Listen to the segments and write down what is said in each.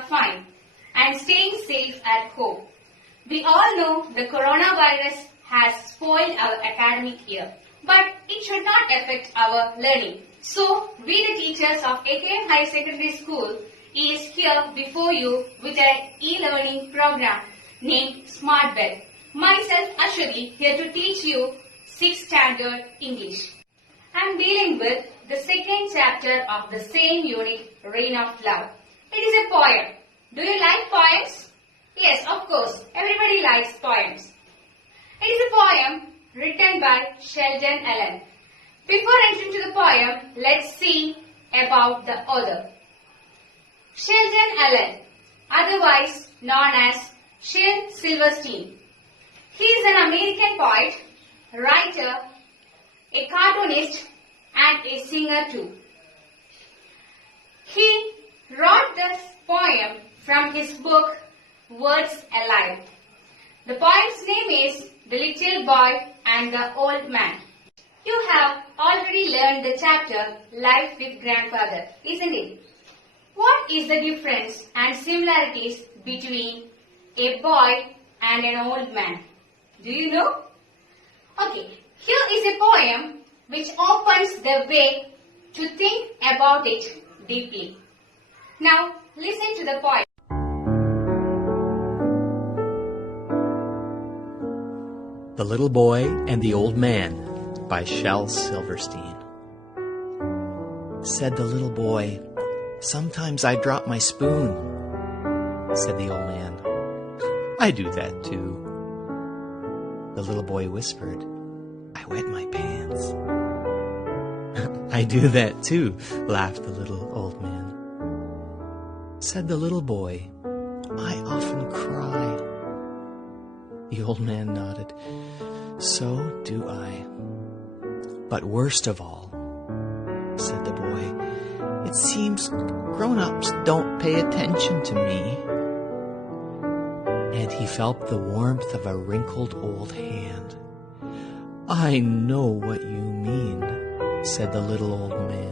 are fine and staying safe at home. We all know the coronavirus has spoiled our academic year, but it should not affect our learning. So, we the teachers of AKM High Secondary School is here before you with an e-learning program named Smart Bell. Myself ASWATHY here to teach you 6th standard English. I am dealing with the second chapter of the same unit, Rain of Love. It is a poem. Do you like poems? Yes, of course. Everybody likes poems. It is a poem written by Sheldon Allen. Before entering to the poem, let's see about the author. Sheldon Allen, otherwise known as Shel Silverstein. He is an American poet, writer, a cartoonist and a singer too. He wrote this poem from his book Words Alive. The poem's name is The Little Boy and the Old Man. You have already learned the chapter Life with Grandfather, isn't it? What is the difference and similarities between a boy and an old man? Do you know? Okay, here is a poem which opens the way to think about it deeply. Now, listen to the poem. The Little Boy and the Old Man by Shel Silverstein. Said the little boy, "Sometimes I drop my spoon." Said the old man, "I do that too." The little boy whispered, "I wet my pants." "I do that too," laughed the little old man. Said the little boy, "I often cry." The old man nodded, "So do I. But worst of all," said the boy, "it seems grown-ups don't pay attention to me." And he felt the warmth of a wrinkled old hand. "I know what you mean," said the little old man.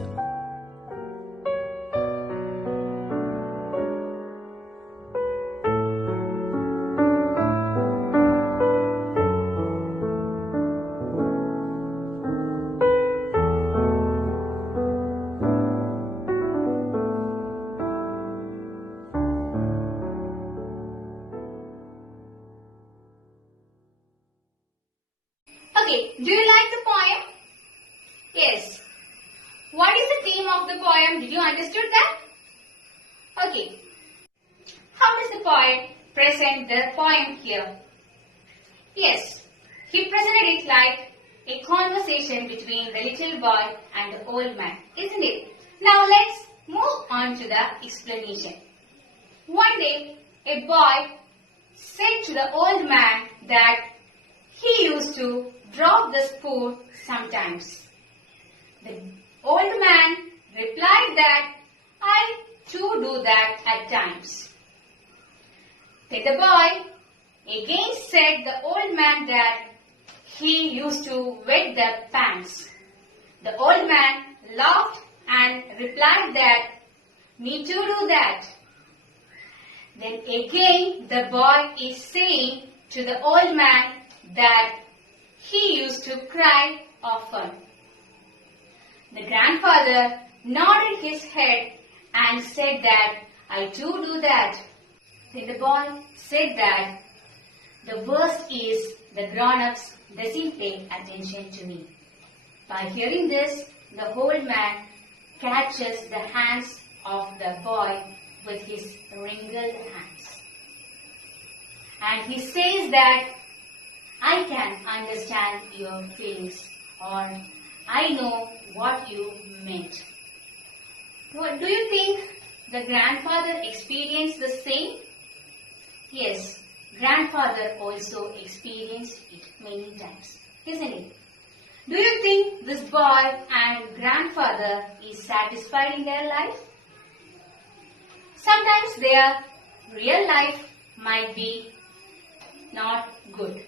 Okay, do you like the poem? Yes. What is the theme of the poem? Did you understood that? Okay. How does the poet present the poem here? Yes, he presented it like a conversation between the little boy and the old man, isn't it? Now let's move on to the explanation. One day, a boy said to the old man that he used to drop the spoon sometimes. The old man replied that I too do that at times. Then the boy again said the old man that he used to wet the pants. The old man laughed and replied that me too do that. Then again the boy is saying to the old man that he used to cry often. The grandfather nodded his head and said that I too do that. Then the boy said that the worst is the grown-ups doesn't pay attention to me. By hearing this, the old man catches the hands of the boy with his wrinkled hands. And he says that I can understand your feelings, or I know what you meant. What, do you think the grandfather experienced the same? Yes, grandfather also experienced it many times, isn't it? Do you think this boy and grandfather is satisfied in their life? Sometimes their real life might be not good.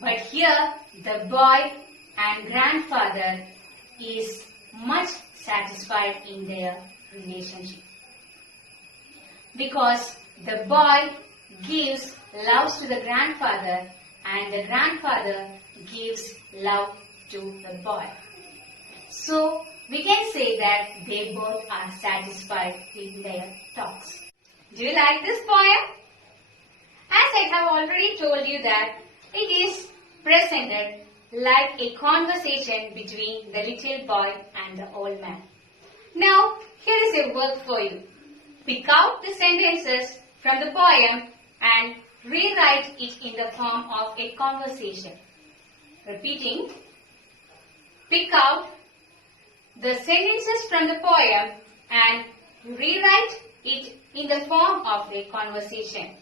But here the boy and grandfather is much satisfied in their relationship. because the boy gives love to the grandfather and the grandfather gives love to the boy. So we can say that they both are satisfied in their talks. Do you like this poem? As I have already told you that it is presented like a conversation between the little boy and the old man. Now, here is a work for you. Pick out the sentences from the poem and rewrite it in the form of a conversation. Repeating, pick out the sentences from the poem and rewrite it in the form of a conversation.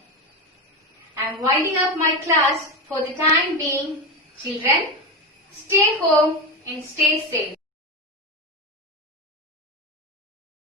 I am winding up my class for the time being. Children, stay home and stay safe.